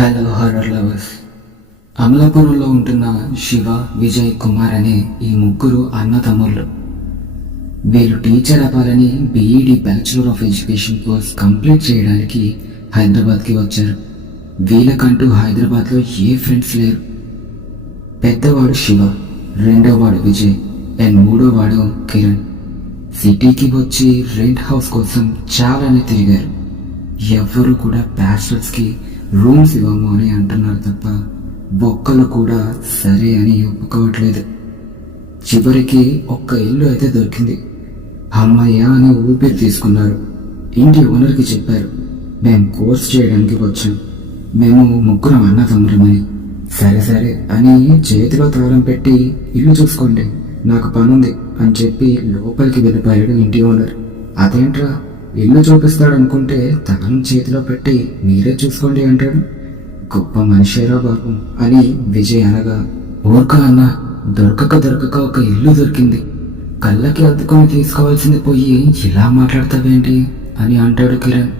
Hello horror lovers. అమలాపురంలో ఉంటున్న శివ, విజయ్, కుమార్ అనే ఈ ముగ్గురు అన్నతమ్ముళ్ళు. వీళ్ళు టీచర్ అవ్వాలని BEd bachelor of education course complete చేయడానికి హైదరాబాద్కి వచ్చారు. వీళ్ళకంటూ హైదరాబాద్లో ఏ ఫ్రెండ్స్ లేరు. పెద్దవాడు శివ, రెండోవాడు విజయ్ అండ్ మూడోవాడు కిరణ్. సిటీకి వచ్చి రెంట్ హౌస్ కోసం చాలానే తిరిగారు. ఎవ్వరూ కూడా బ్యాచులర్స్కి రూమ్స్ ఇవ్వము అని అంటున్నారు తప్ప ఒక్కరు కూడా సరే అని ఒప్పుకోవట్లేదు. చివరికి ఒక్క ఇల్లు అయితే దొరికింది. అమ్మయ్య అని ఊపిరి తీసుకున్నారు. ఇంటి ఓనర్కి చెప్పారు, మేము కోర్స్ చేయడానికి వచ్చాం, మేము ముగ్గురం అన్నతమ్ములమని. సరే సరే అని చేతిలో తాళం పెట్టి ఇల్లు చూసుకోండి, నాకు పనుంది అని చెప్పి లోపలికి వెళ్ళిపోయాడు ఇంటి ఓనర్. అదేంట్రా, ఇల్లు చూపిస్తాడనుకుంటే తాళం చేతిలో పెట్టి మీరే చూసుకోండి అంటాడు. గొప్ప మనిషేరా బాబు అని విజయ్ అనగా, ఊరుక అన్న, దొరకక ఒక ఇల్లు దొరికింది, కళ్ళకి అద్దుకొని తీసుకోవాల్సింది పోయి ఇలా మాట్లాడతావేంటి అని అంటాడు కిరణ్.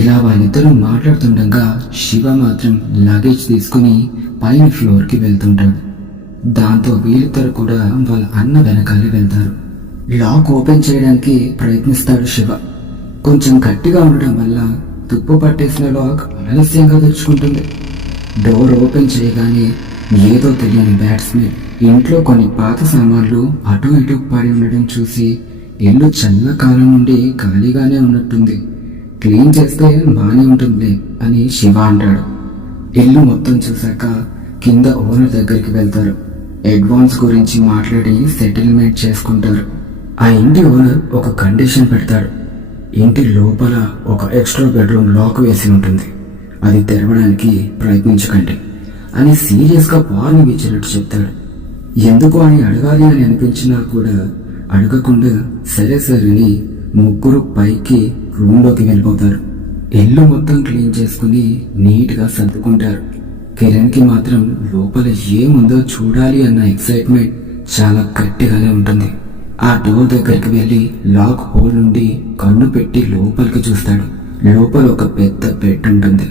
ఇలా వాళ్ళిద్దరూ మాట్లాడుతుండగా శివ మాత్రం లగేజ్ తీసుకుని పైన ఫ్లోర్కి వెళ్తుంటాడు. దాంతో వీళ్ళిద్దరు కూడా వాళ్ళ అన్న వెనకాలే వెళ్తారు. లాక్ ఓపెన్ చేయడానికి ప్రయత్నిస్తాడు శివ. కొంచెం గట్టిగా ఉండడం వల్ల తుప్పు పట్టేసిన లాక్ ఆలస్యంగా తెచ్చుకుంటుంది. డోర్ ఓపెన్ చేయగానే ఏదో తెలియని బ్యాట్స్మెన్ ఇంట్లో కొన్ని పాత సామాన్లు అటు ఇటు పడి ఉండడం చూసి, ఇల్లు చాలా కాలం నుండి ఖాళీగానే ఉన్నట్టుంది, క్లీన్ చేస్తే బాగానే ఉంటుంది అని శివ అంటాడు. ఇల్లు మొత్తం చూశాక కింద ఓనర్ దగ్గరికి వెళ్తారు. అడ్వాన్స్ గురించి మాట్లాడి సెటిల్మెంట్ చేసుకుంటారు. ఆ ఇంటి ఓనర్ ఒక కండిషన్ పెడతాడు. ఇంటి లోపల ఒక ఎక్స్ట్రా బెడ్రూమ్ లాక్ వేసి ఉంటుంది, అది తెరవడానికి ప్రయత్నించకండి అని సీరియస్గా వార్నింగ్ ఇచ్చినట్టు చెప్తాడు. ఎందుకు అని అడగాలి అని అనిపించినా కూడా అడగకుండా సరే సరేని ముగ్గురు పైకి రూమ్లోకి వెళ్ళిపోతారు. ఇల్లు మొత్తం క్లీన్ చేసుకుని నీట్గా సర్దుకుంటారు. కిరణ్కి మాత్రం లోపల ఏముందో చూడాలి అన్న ఎక్సైట్మెంట్ చాలా గట్టిగానే ఉంటుంది. ఆ డోర్ దగ్గరికి వెళ్ళి లాక్ హోల్ నుండి కన్ను పెట్టి లోపలికి చూస్తాడు. లోపల ఒక పెద్ద బెడ్ ఉంటుంది,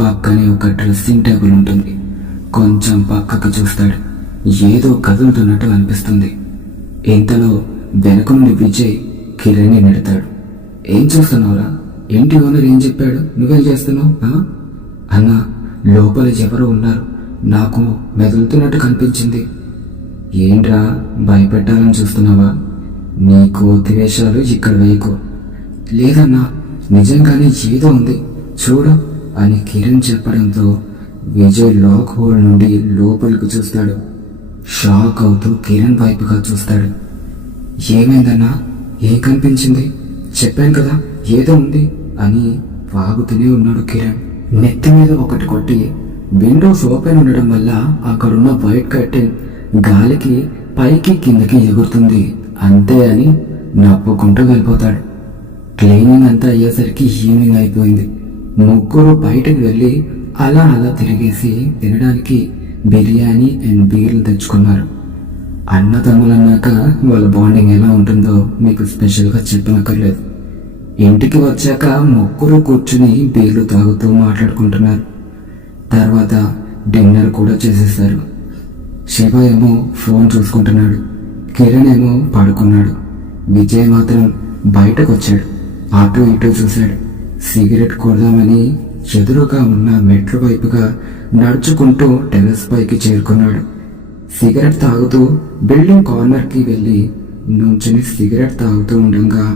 పక్కనే ఒక డ్రెస్సింగ్ టేబుల్ ఉంటుంది. కొంచెం పక్కకు చూస్తాడు, ఏదో కదులుతున్నట్టు అనిపిస్తుంది. ఇంతలో వెనక నుండి విజయ్ కిరణ్ని నెడతాడు. ఏం చూస్తున్నావురా, ఇంటి ఓనర్ ఏం చెప్పాడు, నువ్వేం చేస్తున్నావు అన్నా? లోపల ఎవరో ఉన్నారు, నాకు మెదులుతున్నట్టు కనిపించింది. ఏంట్రా, భయపెట్టాలని చూస్తున్నావా? నీ కోతి వేషాలు ఇక్కడ వేయకు. లేదన్నా, నిజంగానే ఏదో ఉంది చూడు అని కిరణ్ చెప్పడంతో విజయ్ లాక్ హోల్ నుండి లోపలికి చూస్తాడు. షాక్ అవుతూ కిరణ్ వైపుగా చూస్తాడు. ఏమైందన్నా, ఏం కనిపించింది? చెప్పాను కదా ఏదో ఉంది అని వాగుతూనే ఉన్నాడు కిరణ్. నెత్తి మీద ఒకటి కొట్టి విండోస్ ఓపెన్ ఉండడం వల్ల అక్కడున్న వైట్ కర్టెన్ గాలికి పైకి కిందకి ఎగురుతుంది అంతే అని నవ్వుకుంటూ వెళ్ళిపోతాడు. క్లీనింగ్ అంతా అయ్యేసరికి ఈవినింగ్ అయిపోయింది. ముగ్గురు బయటకు వెళ్ళి అలా తిరిగేసి తినడానికి బిర్యానీ అండ్ బీర్లు తెచ్చుకున్నారు. అన్నతమ్ములన్నాక వాళ్ళ బాండింగ్ ఎలా ఉంటుందో మీకు స్పెషల్గా చెప్పనక్కర్లేదు. ఇంటికి వచ్చాక ముగ్గురు కూర్చుని బీర్లు తాగుతూ మాట్లాడుకుంటున్నారు. తర్వాత డిన్నర్ కూడా చేసేస్తారు. శివ ఏమో ఫోన్ చూసుకుంటున్నాడు, కిరణ్ ఏమో పడుకున్నాడు. విజయ్ మాత్రం బయటకు వచ్చాడు. అటు ఇటు చూశాడు. సిగరెట్ కొడదామని ఎదురుగా ఉన్న మెట్ల వైపుగా నడుచుకుంటూ టెర్రస్ పైకి చేరుకున్నాడు. సిగరెట్ తాగుతూ బిల్డింగ్ కార్నర్కి వెళ్ళి నుంచుని సిగరెట్ తాగుతూ ఉండగా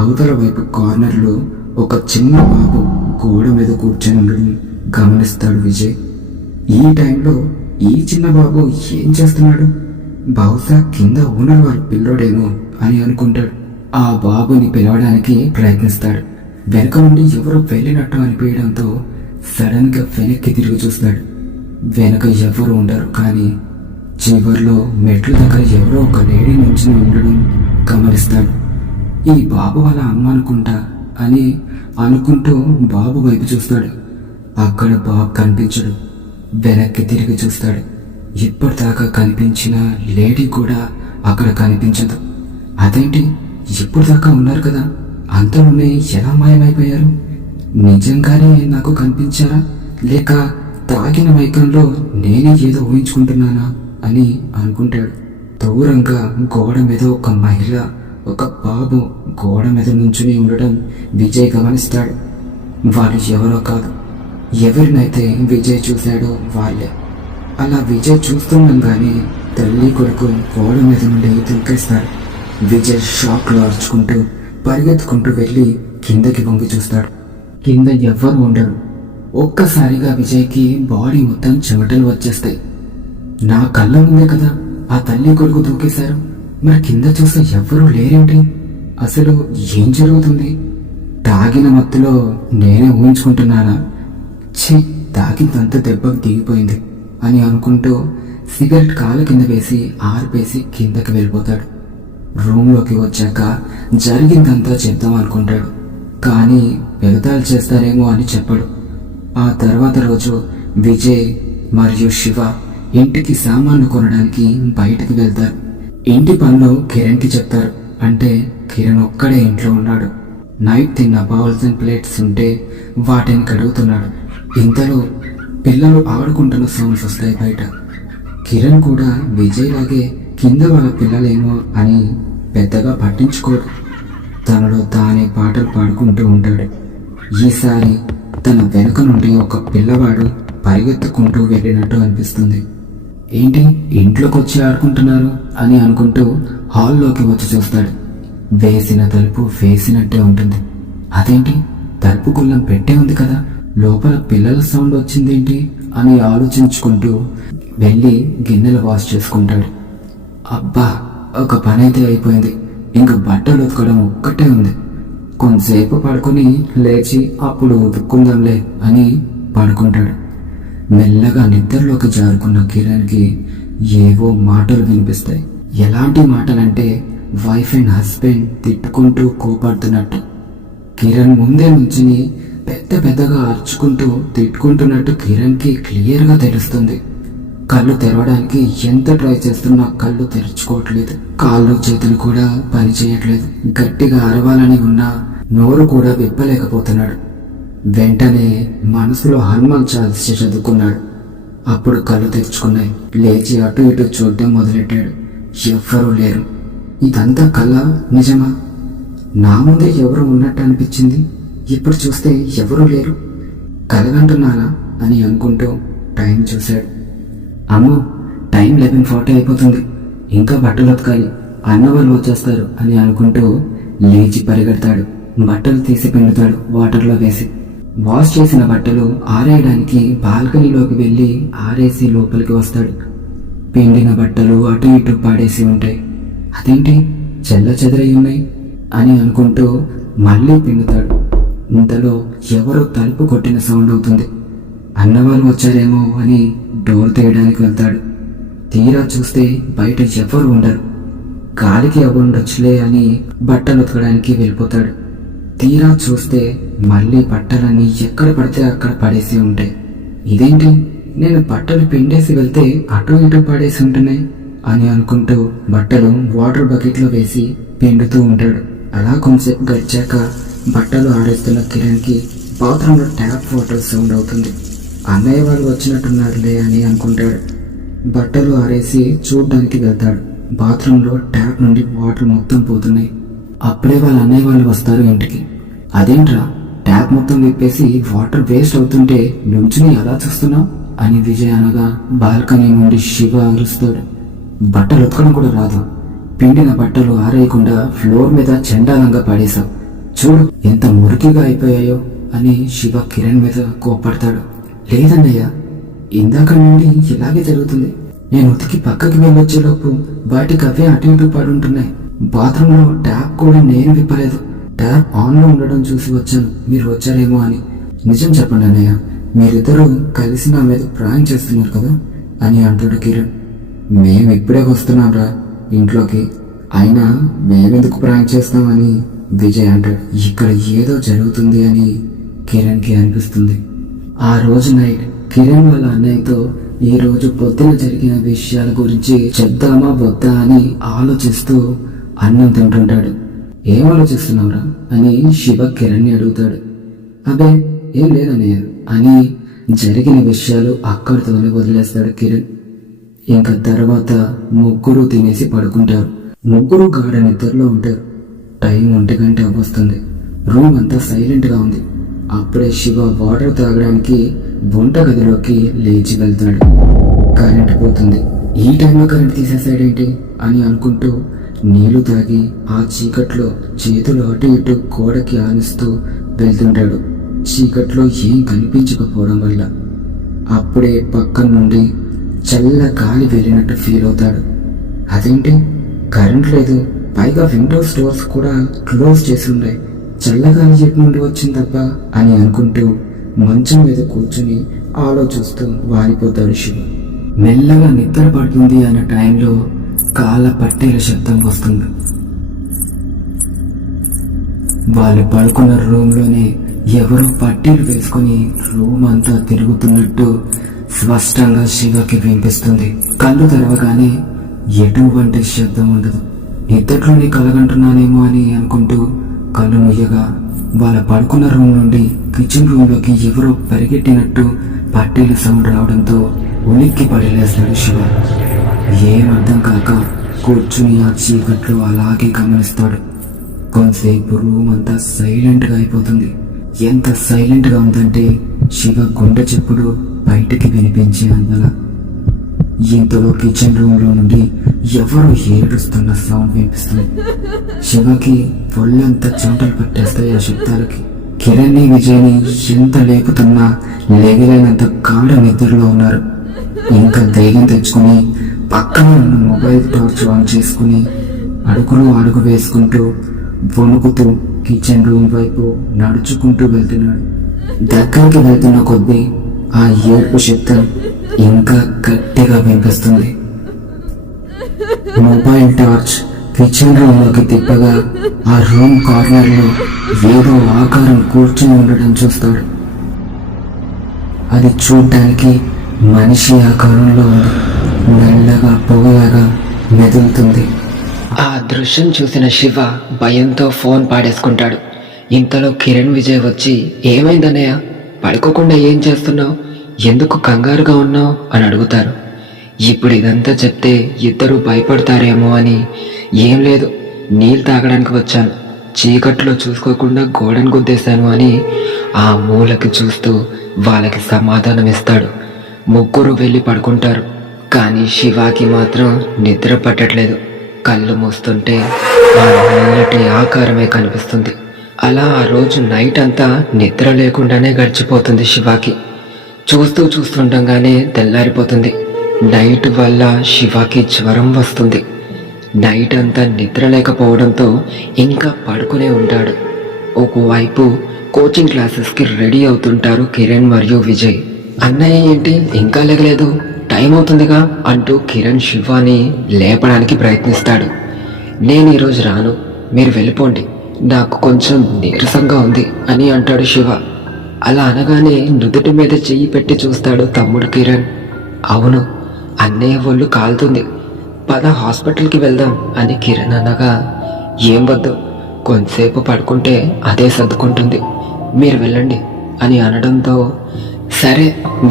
అవతల వైపు కార్నర్లో ఒక చిన్న బాబు గోడ మీద కూర్చొని ఉండడం గమనిస్తాడు విజయ్. ఈ టైంలో ఈ చిన్న బాబు ఏం చేస్తున్నాడు? బహుశా కింద ఓనర్ వాళ్ళ పిల్లోడేమో అని అనుకుంటాడు. ఆ బాబుని పిలవడానికి ప్రయత్నిస్తాడు. వెనక నుండి ఎవరో వెళ్ళినట్టు అనిపించడంతో సడన్ గా వెనక్కి తిరిగి చూస్తాడు. వెనక ఎవరు ఉండరు, కానీ చివర్లో మెట్ల దగ్గర ఎవరో ఒక లేడీ నుంచి ఉండడం గమనిస్తాడు. ఈ బాబు వాళ్ళ అమ్మ అనుకుంటా అని అనుకుంటూ బాబు వైపు చూస్తాడు. అక్కడ బాబు కనిపించడు. వెనక్కి తిరిగి చూస్తాడు. ఇప్పటిదాకా కనిపించిన లేడీ కూడా అక్కడ కనిపించదు. అదేంటి, ఇప్పటిదాకా ఉన్నారు కదా, అంతలోనే ఎలా మాయమైపోయారు? నిజంగానే నాకు కనిపించారా లేక తాగిన మైకంలో నేనే ఏదో ఊహించుకుంటున్నానా అని అనుకుంటాడు. దూరంగా గోడ మీద ఒక మహిళ, ఒక బాబు గోడ మీద నుంచుని ఉండడం విజయ్ గమనిస్తాడు. వాళ్ళు ఎవరో కాదు, ఎవరినైతే విజయ్ చూశాడో వాళ్ళే. అలా విజయ్ చూస్తుండగానే తల్లి కొడుకు గోడ మీద నుండి దుంకేస్తాడు. విజయ్ షాక్లో అరుచుకుంటూ పరిగెత్తుకుంటూ వెళ్ళి కిందకి వంగి చూస్తాడు. కింద ఎవ్వరు ఉండరు. ఒక్కసారిగా విజయ్కి బాడీ మొత్తం చెమటలు వచ్చేస్తాయి. నా కళ్ళ ముందే కదా ఆ తల్లి కొడుకు దూకేశారు, మరి కింద చూస్తే ఎవ్వరూ లేరేంటి? అసలు ఏం జరుగుతుంది? తాగిన మత్తులో నేనే ఊహించుకుంటున్నానా? ఛీ, తాగిందంత దెబ్బకు దిగిపోయింది అని అనుకుంటూ సిగరెట్ కాలు కింద వేసి ఆర్పేసి కిందకి వెళ్ళిపోతాడు. రూమ్లోకి వచ్చాక జరిగిందంతా చెప్దాం అనుకుంటాడు, కానీ ఎగతాళి చేస్తారేమో అని చెప్పడు. ఆ తర్వాత రోజు విజయ్ మరియు శివ ఇంటికి సామాన్లు కొనడానికి బయటకు వెళ్తారు. ఇంటి పనులు కిరణ్కి చెప్తారు. అంటే కిరణ్ ఒక్కడే ఇంట్లో ఉన్నాడు. నైట్ తిన్న బౌల్స్ అండ్ ప్లేట్స్ ఉంటే వాటిని కడుగుతున్నాడు. ఇంతలో పిల్లలు ఆడుకుంటున్న సౌండ్స్ వస్తాయి బయట. కిరణ్ కూడా విజయ్ లాగే కింద వాళ్ళ పిల్లలేమో అని పెద్దగా పట్టించుకోడు. తనలో తానే పాటలు పాడుకుంటూ ఉంటాడు. ఈసారి తన వెనుక నుండి ఒక పిల్లవాడు పరిగెత్తుకుంటూ వెళ్ళినట్టు అనిపిస్తుంది. ఏంటి, ఇంట్లోకి వచ్చి ఆడుకుంటున్నారు అని అనుకుంటూ హాల్లోకి వచ్చి చూస్తాడు. వేసిన తలుపు వేసినట్టే ఉంటుంది. అదేంటి, తలుపు గుల్లం పెట్టే ఉంది కదా, లోపల పిల్లల సౌండ్ వచ్చిందేంటి అని ఆలోచించుకుంటూ వెళ్ళి గిన్నెలు వాష్ చేసుకుంటాడు. అబ్బా, ఒక పని అయితే అయిపోయింది. ఇంక బట్టలు ఉతకడం ఒక్కటే ఉంది. కొంతసేపు పడుకుని లేచి అప్పుడు ఉతుక్కుందాంలే అని పడుకుంటాడు. మెల్లగా నిద్రలోకి జారుకున్న కిరణ్కి ఏవో మాటలు వినిపిస్తాయి. ఎలాంటి మాటలంటే వైఫ్ అండ్ హస్బెండ్ తిట్టుకుంటూ కోపడుతున్నట్టు. కిరణ్ ముందే నుంచుని పెద్ద పెద్దగా అరుచుకుంటూ తిట్టుకుంటున్నట్టు కిరణ్కి క్లియర్గా తెలుస్తుంది. కళ్ళు తెరవడానికి ఎంత ట్రై చేస్తున్నా కళ్ళు తెరుచుకోవట్లేదు. కాళ్ళు చేతులు కూడా పని చేయట్లేదు. గట్టిగా అరవాలని ఉన్నా నోరు కూడా విప్పలేకపోతున్నాడు. వెంటనే మనసులో హనుమాన్ చాలీసా చదువుకున్నాడు. అప్పుడు కళ్ళు తెరుచుకున్నాయి. లేచి అటు ఇటు చూడడం మొదలెట్టాడు. ఎవ్వరూ లేరు. ఇదంతా కళ నిజమా? నా ముందే ఎవరు ఉన్నట్టు అనిపించింది. ఇప్పుడు చూస్తే ఎవరూ లేరు. కలగంటున్నానా అని అనుకుంటూ టైం చూశాడు. అమ్మో, టైం 11:40 అయిపోతుంది. ఇంకా బట్టలు ఉతకాలి, అన్న వాళ్ళు వచ్చేస్తారు అని అనుకుంటూ లేచి పరిగెడతాడు. బట్టలు తీసి పిండుతాడు వాటర్లో వేసి. వాష్ చేసిన బట్టలు ఆరేయడానికి బాల్కనీలోకి వెళ్ళి ఆరేసి లోపలికి వస్తాడు. పిండిన బట్టలు అటు ఇటు పాడేసి ఉంటాయి. అదేంటి, చెల్ల చెదరై ఉన్నాయి అని అనుకుంటూ మళ్ళీ పిండుతాడు. ఇంతలో ఎవరో తలుపు కొట్టిన సౌండ్ అవుతుంది. అన్నవాళ్ళు వచ్చారేమో అని డోర్ తీయడానికి వెళ్తాడు. తీరా చూస్తే బయట ఎవరు ఉండరు. గాలికి అవ్వండొచ్చులే అని బట్టలు ఉతకడానికి వెళ్ళిపోతాడు. తీరా చూస్తే మళ్ళీ బట్టలన్నీ ఎక్కడ పడితే అక్కడ పడేసి ఉంటాయి. ఇదేంటి, నేను బట్టలు పిండేసి వెళ్తే అటు ఇటు పడేసి ఉంటున్నాయి అని అనుకుంటూ బట్టలు వాటర్ బకెట్లో వేసి పిండుతూ ఉంటాడు. అలా కొంచెంసేపు గడిచాక బట్టలు ఆడేస్తున్న కిరణ్కి బాత్రూంలో ట్యాప్ వాటర్ సౌండ్ అవుతుంది. అన్నయ్య వాళ్ళు వచ్చినట్టున్నారులే అని అనుకుంటాడు. బట్టలు ఆరేసి చూడ్డానికి వెళ్తాడు. బాత్రూంలో ట్యాప్ నుండి వాటర్ మొత్తం పోతున్నాయి. అప్పుడే వాళ్ళ అన్నయ్య వాళ్ళు వస్తారు ఇంటికి. అదేంట్రా, ట్యాప్ మొత్తం విప్పేసి వాటర్ వేస్ట్ అవుతుంటే నుంచుని ఎలా చూస్తున్నావు అని విజయ్ అనగా బాల్కనీ నుండి శివ అరుస్తాడు. బట్టలు ఉతకడం కూడా రాదు, పిండిన బట్టలు ఆరేయకుండా ఫ్లోర్ మీద చండాలంగా పడేశావు, చూడు ఎంత మురికిగా అయిపోయాయో అని శివ కిరణ్ మీద కోపడతాడు. లేదన్నయ్య, ఇందాక నుండి ఇలాగే జరుగుతుంది. నేను ఉతికి పక్కకి వెళ్ళొచ్చేలోపు వాటికి అవే అటు ఇటు పడుంటున్నాయి. బాత్రూంలో ట్యాప్ కూడా నేను విప్పలేదు. ట్యాప్ ఆన్లో ఉండడం చూసి వచ్చాను, మీరు వచ్చారేమో అని. నిజం చెప్పండి అన్నయ్య, మీరిద్దరూ కలిసి నా మీద ప్రాంక్ చేస్తున్నారు కదా అని అంటాడు కిరణ్. మేము ఇప్పుడే వస్తున్నాంరా ఇంట్లోకి, అయినా మేమెందుకు ప్రాంక్ చేస్తామని విజయ్ అంటాడు. ఇక్కడ ఏదో జరుగుతుంది అని కిరణ్కి అనిపిస్తుంది. ఆ రోజు నైట్ కిరణ్ వాళ్ళ అన్నయ్యతో ఈ రోజు పొద్దున జరిగిన విషయాల గురించి చెప్దామా వద్దా అని ఆలోచిస్తూ అన్నం తింటుంటాడు. ఏం ఆలోచిస్తున్నావురా అని శివ కిరణ్ని అడుగుతాడు. అబ్బే ఏం లేదన్నయ్య అని జరిగిన విషయాలు అక్కడితోనే వదిలేస్తాడు కిరణ్. ఇంకా తర్వాత ముగ్గురు తినేసి పడుకుంటారు. ముగ్గురు గాఢ నిద్రలో ఉంటారు. టైం 1 గంట వస్తుంది. రూమ్ అంతా సైలెంట్గా ఉంది. అప్పుడే శివ వాటర్ తాగడానికి వంట గదిలోకి లేచి వెళ్తాడు. కరెంట్ పోతుంది. ఈ టైంలో కరెంట్ తీసేసాడేంటి అని అనుకుంటూ నీళ్లు తాగి ఆ చీకట్లో చేతులు అటు ఇటు గోడకి ఆనిస్తూ వెళ్తుంటాడు. చీకట్లో ఏం కనిపించకపోవడం వల్ల అప్పుడే పక్కన నుండి చల్ల గాలి వెళ్ళినట్టు ఫీల్ అవుతాడు. అదేంటి, కరెంట్ లేదు, పైగా విండోస్ డోర్స్ కూడా క్లోజ్ చేసి ఉన్నాయి, చల్లగాలి ఎటు నుండి వచ్చిందబ్బా అని అనుకుంటూ మంచం మీద కూర్చుని ఆలోచిస్తూ వాలిపోతాడు శివ. మెల్లగా నిద్ర పడుతుంది అన్న టైంలో కాళ్ళ పట్టేల శబ్దం వస్తుంది. వాళ్ళు పడుకున్న రూమ్లోనే ఎవరో పట్టీలు వేసుకుని రూమ్ అంతా తిరుగుతున్నట్టు స్పష్టంగా శివకి వినిపిస్తుంది. కళ్ళు తెరవగానే ఎటువంటి శబ్దం ఉండదు. నిద్రలోనే కలగంటున్నానేమో అని అనుకుంటూ కళ్ళు ముయ్యగా వాళ్ళ పడుకున్న రూమ్ నుండి కిచెన్ రూమ్లోకి ఎవరో పరిగెట్టినట్టు పట్టీల సౌండ్ రావడంతో ఉలిక్కి పడిలేస్తాడు శివ. ఏం అర్థం కాక కూర్చుని ఆ చీకట్లో అలాగే గమనిస్తాడు. కొంతసేపు రూమ్ అంతా సైలెంట్గా అయిపోతుంది. ఎంత సైలెంట్గా ఉందంటే శివ గుండె చెప్పుడు బయటికి వినిపించే అందలా. ఇంతలో కిచెన్ రూమ్లో నుండి ఎవరో ఏడుస్తున్న సౌండ్ వినిపిస్తుంది. శివకి ఒళ్ళంతా చెమటలు పట్టేస్తాయి ఆ శబ్దాలకి. కిరణ్ని విజయ్ని ఎంత లేపుతున్నా లేగలేనంత గాఢ నిద్రలో ఉన్నారు. ఇంకా ధైర్యం తెచ్చుకుని పక్కన ఉన్న మొబైల్ టార్చ్ ఆన్ చేసుకుని అడుగు వేసుకుంటూ వణుకుతూ కిచెన్ రూమ్ వైపు నడుచుకుంటూ వెళ్తున్నాడు. దగ్గరికి వెళ్తున్న కొద్దీ ఆ ఏడుపు శబ్దం ఇంకా గట్టిగా వినిపిస్తుంది. మొబైల్ టార్చ్ కిచెన్ రూమ్లోకి తిప్పగా ఆ రూమ్ కార్నర్లో ఏదో ఆకారం కూర్చుని ఉండడం చూస్తాడు. అది చూడ్డానికి మనిషి ఆకారంలో ఉంది. నల్లగా పొగలాగా మెదులుతుంది. ఆ దృశ్యం చూసిన శివ భయంతో ఫోన్ పాడేసుకుంటాడు. ఇంతలో కిరణ్ విజయ్ వచ్చి, ఏమైందన్నయ్య, పడుకోకుండా ఏం చేస్తున్నావు, ఎందుకు కంగారుగా ఉన్నావు అని అడుగుతారు. ఇప్పుడు ఇదంతా చెప్తే ఇద్దరు భయపడతారేమో అని, ఏం లేదు, నీళ్ళు తాగడానికి వచ్చాను, చీకట్లో చూసుకోకుండా గోడను గుద్దేశాను అని ఆ మూలకి చూస్తూ వాళ్ళకి సమాధానం ఇస్తాడు. ముగ్గురు వెళ్ళి పడుకుంటారు. కానీ శివాకి మాత్రం నిద్ర పట్టట్లేదు. కళ్ళు మూస్తుంటే ఆ నల్లటి ఆకారమే కనిపిస్తుంది. అలా ఆ రోజు నైట్ అంతా నిద్ర లేకుండానే గడిచిపోతుంది శివాకి. చూస్తుండగానే తెల్లారిపోతుంది. నైట్ వల్ల శివాకి జ్వరం వస్తుంది. నైట్ అంతా నిద్ర లేకపోవడంతో ఇంకా పడుకునే ఉంటాడు. ఒకవైపు కోచింగ్ క్లాసెస్కి రెడీ అవుతుంటారు కిరణ్ మరియు విజయ్. అన్నయ్య ఏంటి ఇంకా లేగలేదు, టైం అవుతుందిగా అంటూ కిరణ్ శివాని లేపడానికి ప్రయత్నిస్తాడు. నేను ఈరోజు రాను, మీరు వెళ్ళిపోండి, నాకు కొంచెం నీరసంగా ఉంది అని అంటాడు శివ. అలా అనగానే నుదుటి మీద చెయ్యి పెట్టి చూస్తాడు తమ్ముడు కిరణ్. అవును, అన్నయ్య ఒళ్ళు కాలుతుంది, పద హాస్పిటల్కి వెళ్దాం అని కిరణ్ అనగా, ఏం వద్దు, కొంతసేపు పడుకుంటే అదే సర్దుకుంటుంది, మీరు వెళ్ళండి అని అనడంతో, సరే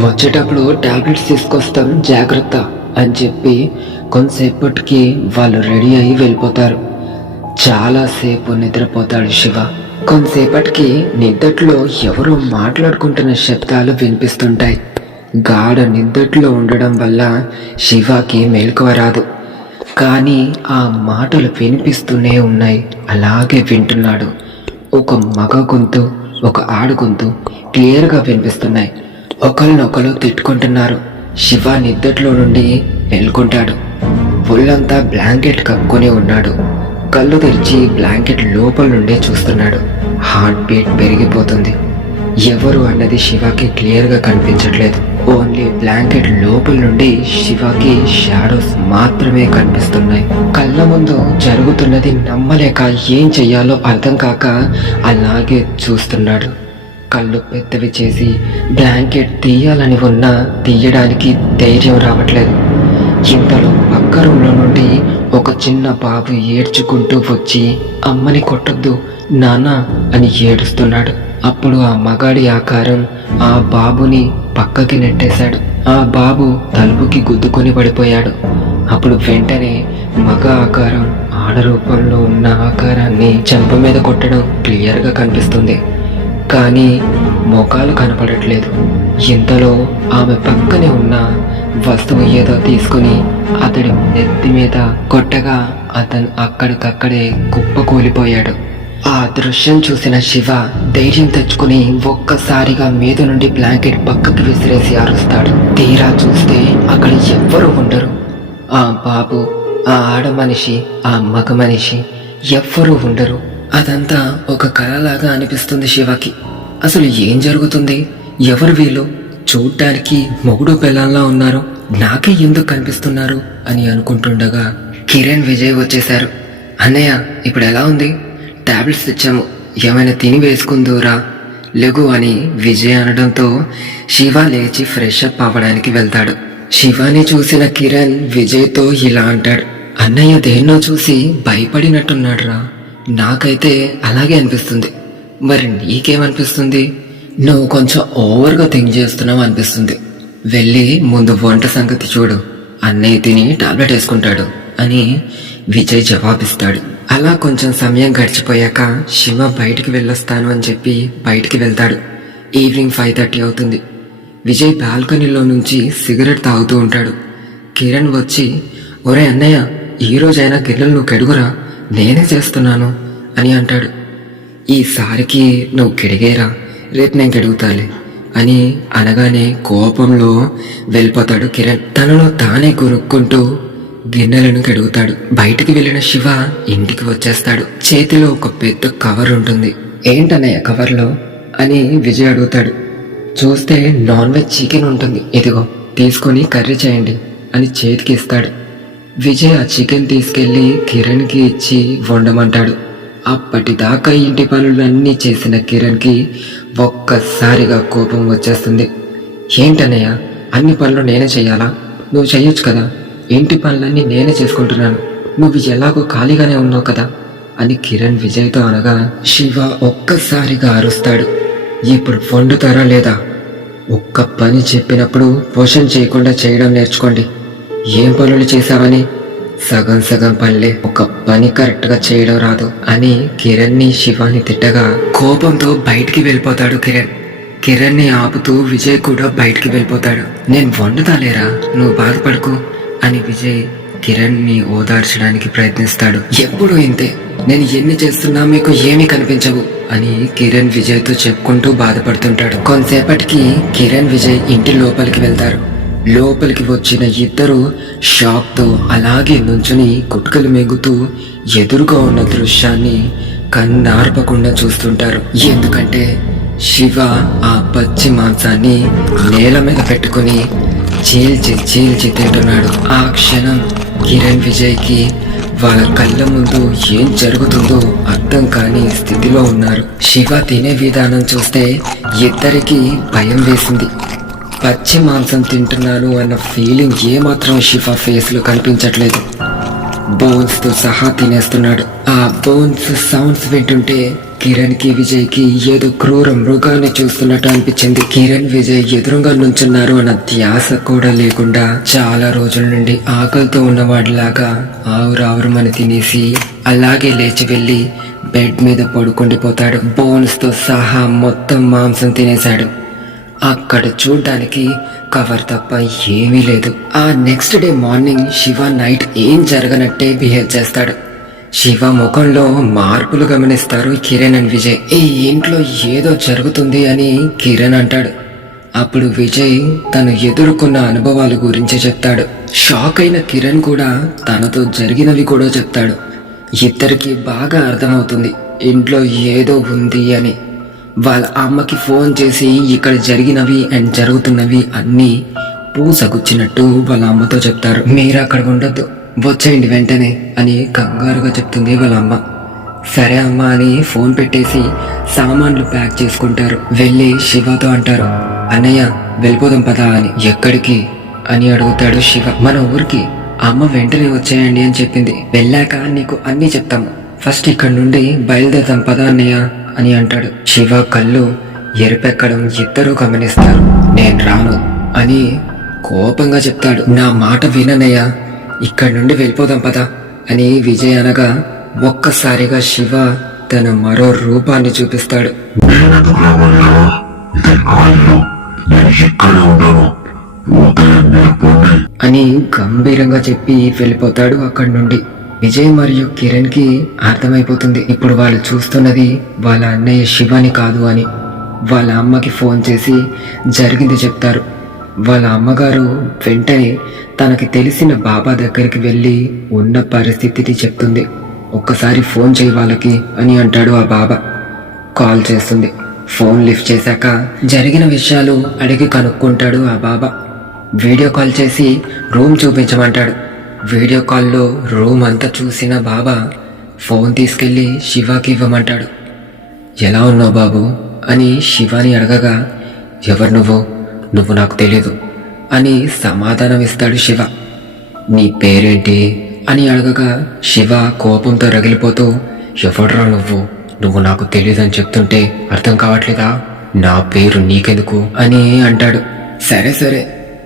వచ్చేటప్పుడు టాబ్లెట్స్ తీసుకొస్తాం, జాగ్రత్త అని చెప్పి కొంతసేపటికి వాళ్ళు రెడీ అయ్యి వెళ్ళిపోతారు. చాలాసేపు నిద్రపోతాడు శివ. కొంతసేపటికి నిద్దట్లో ఎవరో మాట్లాడుకుంటున్న శబ్దాలు వినిపిస్తుంటాయి. గాఢ నిద్దట్లో ఉండడం వల్ల శివకి మెలకువ రాదు. కానీ ఆ మాటలు వినిపిస్తూనే ఉన్నాయి. అలాగే వింటున్నాడు. ఒక మగ గొంతు, ఒక ఆడ గొంతు క్లియర్గా వినిపిస్తున్నాయి. ఒకరినొకరు తిట్టుకుంటున్నారు. శివ నిద్దట్లో నుండి మేల్కొంటాడు. ఒళ్ళంతా బ్లాంకెట్ కప్పుకొని ఉన్నాడు. కళ్ళు తెరిచి బ్లాంకెట్ లోపల నుండే చూస్తున్నాడు. హార్ట్ బీట్ పెరిగిపోతుంది. ఎవరు అన్నది శివకి క్లియర్గా కనిపించట్లేదు. ఓన్లీ బ్లాంకెట్ లోపల నుండి శివకి షాడోస్ మాత్రమే కనిపిస్తున్నాయి. కళ్ళ ముందు జరుగుతున్నది నమ్మలేక ఏం చెయ్యాలో అర్థం కాక అలాగే చూస్తున్నాడు. కళ్ళు పెద్దవి చేసి బ్లాంకెట్ తీయాలని ఉన్నా తీయడానికి ధైర్యం రావట్లేదు. ఇంతలో పక్క రూమ్లో నుండి ఒక చిన్న బాబు ఏడ్చుకుంటూ వచ్చి, అమ్మని కొట్టొద్దు నాన్న అని ఏడుస్తున్నాడు. అప్పుడు ఆ మగాడి ఆకారం ఆ బాబుని పక్కకి నెట్టేశాడు. ఆ బాబు తలుపుకి గుద్దుకొని పడిపోయాడు. అప్పుడు వెంటనే మగ ఆకారం ఆడ రూపంలో ఉన్న ఆకారాన్ని చెంప మీద కొట్టడం క్లియర్గా కనిపిస్తుంది. కానీ ముఖాలు కనపడట్లేదు. ఇంతలో ఆమె పక్కనే ఉన్న వస్తువు ఏదో తీసుకుని అతడి నెత్తి మీద కొట్టగా అతను అక్కడికక్కడే కుప్పకూలిపోయాడు. ఆ దృశ్యం చూసిన శివ ధైర్యం తెచ్చుకుని ఒక్కసారిగా మీద నుండి బ్లాంకెట్ పక్కకి విసిరేసి అరుస్తాడు. తీరా చూస్తే అక్కడ ఎవ్వరూ ఉండరు. ఆ బాబు, ఆ ఆడ మనిషి, ఆ మగ మనిషి ఎవ్వరూ ఉండరు. అదంతా ఒక కళలాగా అనిపిస్తుంది శివకి. అసలు ఏం జరుగుతుంది? ఎవరు వీళ్ళు? చూడ్డానికి మొగుడు పిల్లల్లా ఉన్నారు, నాకే ఎందుకు కనిపిస్తున్నారు అని అనుకుంటుండగా కిరణ్, విజయ్ వచ్చేశారు. అన్నయ్య, ఇప్పుడు ఎలా ఉంది? టాబ్లెట్స్ తెచ్చాము, ఏమైనా తిని వేసుకుందూరా, లెగు అని విజయ్ అనడంతో శివ లేచి ఫ్రెష్ అప్ అవ్వడానికి వెళ్తాడు. శివాని చూసిన కిరణ్ విజయ్తో ఇలా అంటాడు, అన్నయ్య దేన్నో చూసి భయపడినట్టున్నాడురా. నాకైతే అలాగే అనిపిస్తుంది. మరి నీకేమనిపిస్తుంది? నువ్వు కొంచెం ఓవర్గా థింక్ చేస్తున్నావు అనిపిస్తుంది. వెళ్ళి ముందు వంట సంగతి చూడు, అన్నయ్య తిని టాబ్లెట్ వేసుకుంటాడు అని విజయ్ జవాబిస్తాడు. అలా కొంచెం సమయం గడిచిపోయాక శివ బయటికి వెళ్ళొస్తాను అని చెప్పి బయటికి వెళ్తాడు. ఈవినింగ్ 5:30 అవుతుంది. విజయ్ బాల్కనీలో నుంచి సిగరెట్ తాగుతూ ఉంటాడు. కిరణ్ వచ్చి, ఒరే అన్నయ్య, ఈరోజైనా గిన్నెలు నువ్వు కెడుగురా, నేనే చేస్తున్నాను అని అంటాడు. ఈసారికి నువ్వు కెడిగేరా, రేపు నేను కెడుగుతాలే అని అనగానే కోపంలో వెళ్ళిపోతాడు కిరణ్. తనలో తానే కొనుక్కుంటూ గిన్నెలను కడుగుతాడు. బయటికి వెళ్ళిన శివ ఇంటికి వచ్చేస్తాడు. చేతిలో ఒక పెద్ద కవర్ ఉంటుంది. ఏంటన్నయ్య కవర్లో అని విజయ్ అడుగుతాడు. చూస్తే నాన్ వెజ్ చికెన్ ఉంటుంది, ఇదిగో తీసుకొని కర్రీ చేయండి అని చేతికి ఇస్తాడు. విజయ్ ఆ చికెన్ తీసుకెళ్లి కిరణ్కి ఇచ్చి వండమంటాడు. అప్పటిదాకా ఇంటి పనులన్నీ చేసిన కిరణ్కి ఒక్కసారిగా కోపం వచ్చేస్తుంది. ఏంటన్నయ్య, అన్ని పనులు నేనే చెయ్యాలా? నువ్వు చెయ్యొచ్చు కదా, ఇంటి పనులన్నీ నేనే చేసుకుంటున్నాను, నువ్వు ఎలాగో ఖాళీగానే ఉన్నావు కదా అని కిరణ్ విజయ్తో అనగా శివ ఒక్కసారిగా అరుస్తాడు. ఇప్పుడు వండుతారా లేదా? ఒక్క పని చెప్పినప్పుడు క్వశ్చన్ చేయకుండా చేయడం నేర్చుకోండి. ఏం పనులు చేశావని? సగం సగం పనులే, ఒక పని కరెక్ట్గా చేయడం రాదు అని కిరణ్ని శివాని తిట్టగా కోపంతో బయటికి వెళ్ళిపోతాడు కిరణ్. కిరణ్ని ఆపుతూ విజయ్ కూడా బయటికి వెళ్ళిపోతాడు. నేను వండుతాలేరా, నువ్వు బాధపడకు అని విజయ్ కిరణ్ని ఓదార్చడానికి ప్రయత్నిస్తాడు. ఎప్పుడు ఇంతే, నేను ఎన్ని చేస్తున్నా మీకు ఏమీ కనిపించవు అని కిరణ్ విజయ్తో చెప్పుకుంటూ బాధపడుతుంటాడు. కొంతసేపటికి కిరణ్ విజయ్ ఇంటి లోపలికి వెళ్తారు. లోపలికి వచ్చిన ఇద్దరు షాక్తో అలాగే నుంచుని కుట్కలు మింగుతూ ఎదురుగా ఉన్న దృశ్యాన్ని కన్నార్పకుండా చూస్తుంటారు. ఎందుకంటే శివ ఆ పచ్చి మాంసాన్ని నేల మీద పెట్టుకుని చీల్చి చీల్చి తింటున్నాడు. ఆ క్షణం కిరణ్ విజయ్కి వాళ్ళ కళ్ళ ముందు ఏం జరుగుతుందో అర్థం కాని స్థితిలో ఉన్నారు. శివ తినే విధానం చూస్తే ఇద్దరికి భయం వేసింది. పచ్చి మాంసం తింటున్నాను అన్న ఫీలింగ్ ఏమాత్రం శివ ఫేస్ లో కనిపించట్లేదు. బోన్స్ తో సహా తినేస్తున్నాడు. ఆ బోన్స్ సౌండ్స్ వింటుంటే కిరణ్ కి విజయ్ కి ఏదో క్రూర మృగాన్ని చూస్తున్నట్టు అనిపించింది. కిరణ్ విజయ్ ఎదురుగా నుంచున్నారు అన్న ధ్యాస కూడా లేకుండా చాలా రోజుల నుండి ఆకలితో ఉన్నవాడిలాగా ఆవురావురమని తినేసి అలాగే లేచి వెళ్లి బెడ్ మీద పడుకుండిపోతాడు. బోన్స్ తో సహా మొత్తం మాంసం తినేశాడు. అక్కడ చూడ్డానికి కవర్ తప్ప ఏమీ లేదు. ఆ next day morning Shiva night ఏం జరగనట్టే బిహేవ్ చేస్తాడు. శివ ముఖంలో మార్పులు గమనిస్తారు కిరణ్ అండ్ విజయ్. ఈ ఇంట్లో ఏదో జరుగుతుంది అని కిరణ్ అంటాడు. అప్పుడు విజయ్ తను ఎదుర్కొన్న అనుభవాల గురించి చెప్తాడు. షాక్ అయిన కిరణ్ కూడా తనతో జరిగినవి కూడా చెప్తాడు. ఇద్దరికి బాగా అర్థమవుతుంది ఇంట్లో ఏదో ఉంది అని. వాళ్ళ అమ్మకి ఫోన్ చేసి ఇక్కడ జరిగినవి అండ్ జరుగుతున్నవి అన్నీ పూసగుచ్చినట్టు వాళ్ళ అమ్మతో చెప్తారు. మీరు అక్కడ ఉండొద్దు, వచ్చేయండి వెంటనే అని కంగారుగా చెప్తుంది వాళ్ళ అమ్మ. సరే అమ్మ అని ఫోన్ పెట్టేసి సామాన్లు ప్యాక్ చేసుకుంటారు. వెళ్ళి శివతో అంటారు, అన్నయ్య వెళ్ళిపోదాం పదా అని. ఎక్కడికి అని అడుగుతాడు శివ. మన ఊరికి. అమ్మ వెంటనే వచ్చేయండి అని చెప్పింది. వెళ్ళాక నీకు అన్నీ చెప్తాము, ఫస్ట్ ఇక్కడ నుండి బయలుదేరుతాం పదా అన్నయ్య అని అంటాడు. శివ కళ్ళు ఎరుపెక్కడం ఇద్దరూ గమనిస్తారు. నేను రాను అని కోపంగా చెప్తాడు. నా మాట విననయ్యా, ఇక్కడి నుండి వెళ్ళిపోదాం పద అని విజయ్ అనగా ఒక్కసారిగా శివ తన మరో రూపాన్ని చూపిస్తాడు. అని గంభీరంగా చెప్పి వెళ్ళిపోతాడు అక్కడి నుండి. విజయ్ మరియు కిరణ్ కి అర్థమైపోతుంది ఇప్పుడు వాళ్ళు చూస్తున్నది వాళ్ళ అన్నయ్య శివాని కాదు అని. వాళ్ళ అమ్మకి ఫోన్ చేసి జరిగింది చెప్తారు. వాళ్ళ అమ్మగారు వెంటనే తనకి తెలిసిన బాబా దగ్గరికి వెళ్ళి ఉన్న పరిస్థితిని చెప్తుంది. ఒక్కసారి ఫోన్ చేయి వాళ్ళకి అని అంటాడు ఆ బాబా. కాల్ చేస్తుంది. ఫోన్ లిఫ్ట్ చేశాక జరిగిన విషయాలు అడిగి కనుక్కుంటాడు ఆ బాబా. వీడియో కాల్ చేసి రూమ్ చూపించమంటాడు. వీడియో కాల్లో రూమ్ అంతా చూసిన బాబా ఫోన్ తీసుకెళ్లి శివాకి ఇవ్వమంటాడు. ఎలా ఉన్నావు బాబు అని శివాని అడగగా, ఎవరు నువ్వు నాకు తెలీదు అని సమాధానం ఇస్తాడు శివ. నీ పేరేంటి అని అడగగా శివ కోపంతో రగిలిపోతూ, ఎవడ్రా నువ్వు నాకు తెలీదని చెప్తుంటే అర్థం కావట్లేదా? నా పేరు నీకెందుకు అని అంటాడు. సరే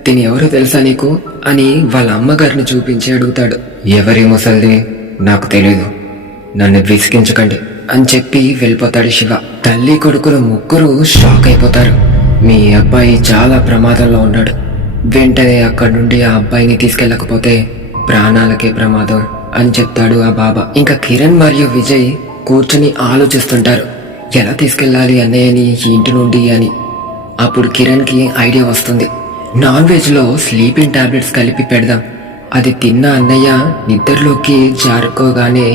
తిని ఎవరో తెలుసా నీకు అని వాళ్ళ అమ్మగారిని చూపించి అడుగుతాడు. ఎవరి ముసల్ది నాకు తెలీదు, నన్ను విసిగించకండి అని చెప్పి వెళ్ళిపోతాడు శివ. తల్లి కొడుకులు ముగ్గురు షాక్ అయిపోతారు. మీ అబ్బాయి చాలా ప్రమాదంలో ఉన్నాడు, వెంటనే అక్కడి నుండి ఆ అబ్బాయిని తీసుకెళ్ళకపోతే ప్రాణాలకే ప్రమాదం అని చెప్తాడు ఆ బాబా. ఇంకా కిరణ్ మరియు విజయ్ కూర్చుని ఆలోచిస్తుంటారు, ఎలా తీసుకెళ్ళాలి అన్నయ్యని ఈ ఇంటి నుండి అని. అప్పుడు కిరణ్ కి ఐడియా వస్తుంది. నాన్ వెజ్ లో స్లీపింగ్ టాబ్లెట్స్ కలిపి పెడదాం, అది తిన్న అన్నయ్య నిద్రలోకి జారుకోగానే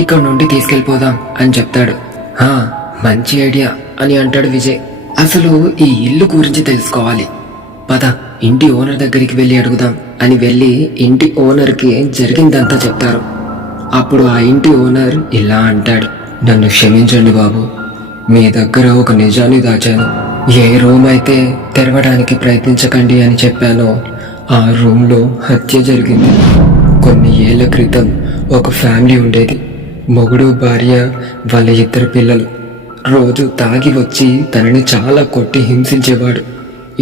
ఇక్కడ నుండి తీసుకెళ్ళిపోదాం అని చెప్తాడు. మంచి ఐడియా అని అంటాడు విజయ్. అసలు ఈ ఇల్లు గురించి తెలుసుకోవాలి, పద ఇంటి ఓనర్ దగ్గరికి వెళ్ళి అడుగుదాం అని వెళ్ళి ఇంటి ఓనర్కి జరిగిందంతా చెప్తారు. అప్పుడు ఆ ఇంటి ఓనర్ ఇలా అంటాడు, నన్ను క్షమించండి బాబు, మీ దగ్గర ఒక నిజాన్ని దాచాను. ఏ రూమ్ అయితే తెరవడానికి ప్రయత్నించకండి అని చెప్పానో ఆ రూమ్లో హత్య జరిగింది. కొన్ని ఏళ్ల క్రితం ఒక ఫ్యామిలీ ఉండేది. మొగుడు భార్య వాళ్ళ 2 పిల్లలు. రోజు తాగి వచ్చి తనని చాలా కొట్టి హింసించేవాడు.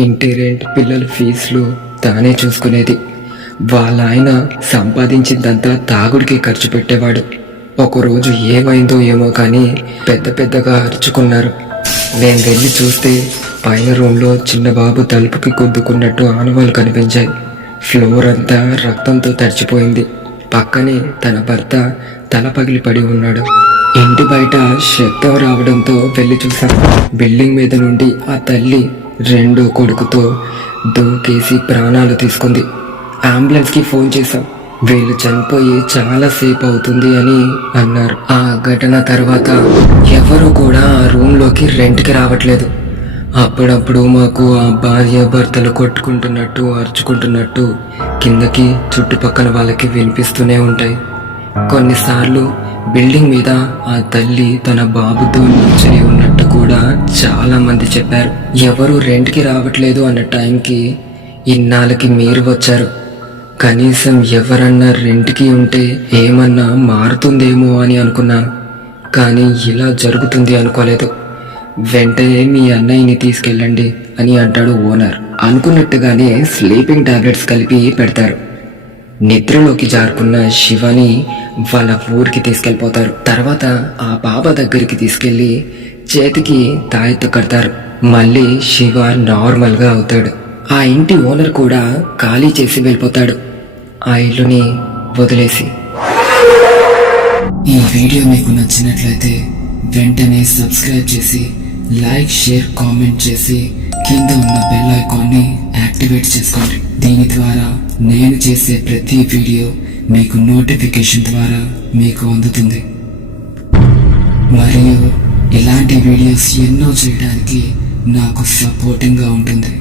ఇంటి రెంట్, పిల్లల ఫీజులు తానే చూసుకునేది. వాళ్ళ ఆయన సంపాదించిందంతా తాగుడికి ఖర్చు పెట్టేవాడు. ఒకరోజు ఏమైందో ఏమో కానీ పెద్దగా అరుచుకున్నారు. నేను వెళ్ళి చూస్తే పైన రూమ్లో చిన్న బాబు తలుపుకి గుద్దుకున్నట్టు ఆనవాళ్ళు కనిపించాయి. ఫ్లోర్ అంతా రక్తంతో తడిచిపోయింది. పక్కనే తన భర్త తల పగిలి పడి ఉన్నాడు. ఇంటి బయట శబ్దం రావడంతో వెళ్ళి చూశాం. బిల్డింగ్ మీద నుండి ఆ తల్లి 2 కొడుకుతో దూకేసి ప్రాణాలు తీసుకుంది. అంబులెన్స్ కి ఫోన్ చేశాం. వీళ్ళు చనిపోయి చాలా సేపు అవుతుంది అని అన్నారు. ఆ ఘటన తర్వాత ఎవరు కూడా ఆ రూమ్ లోకి రెంట్కి రావట్లేదు. అప్పుడప్పుడు మాకు ఆ భార్య భర్తలు కొట్టుకుంటున్నట్టు అరుచుకుంటున్నట్టు కిందకి చుట్టుపక్కల వాళ్ళకి వినిపిస్తూనే ఉంటాయి. కొన్నిసార్లు బిల్డింగ్ మీద ఆ తల్లి తన బాబుతో నిల్చొని ఉన్నట్టు కూడా చాలా మంది చెప్పారు. ఎవరు రెంట్కి రావట్లేదు అన్న టైంకి ఇన్నాళ్ళకి మీరు వచ్చారు. కనీసం ఎవరన్నా రెంట్కి ఉంటే ఏమన్నా మారుతుందేమో అని అనుకున్నాను, కానీ ఇలా జరుగుతుంది అనుకోలేదు. వెంటనే మీ అన్నయ్యని తీసుకెళ్ళండి అని అంటాడు ఓనర్. అనుకున్నట్టుగానే స్లీపింగ్ టాబ్లెట్స్ కలిపి పెడతారు. నిద్రలోకి జారుకున్న శివని వాళ్ళ ఊరికి తీసుకెళ్ళిపోతారు. తర్వాత ఆ బాబా దగ్గరికి తీసుకెళ్లి చేతికి తాయెత్తు కడతారు. మళ్ళీ శివ నార్మల్గా అవుతాడు. ఆ ఇంటి ఓనర్ కూడా ఖాళీ చేసి వెళ్ళిపోతాడు ఆ ఇల్లుని వదిలేసి. ఈ వీడియో మీకు నచ్చినట్లయితే వెంటనే సబ్స్క్రైబ్ చేసి లైక్, షేర్, కామెంట్ చేసి కింద ఉన్న బెల్ ఐకాన్ని యాక్టివేట్ చేసుకోండి. దీని ద్వారా నేను చేసే ప్రతి వీడియో మీకు నోటిఫికేషన్ ద్వారా మీకు అందుతుంది. మరియు ఇలాంటి వీడియోస్ ఎన్నో చేయడానికి నాకు సపోర్టింగ్గా ఉంటుంది.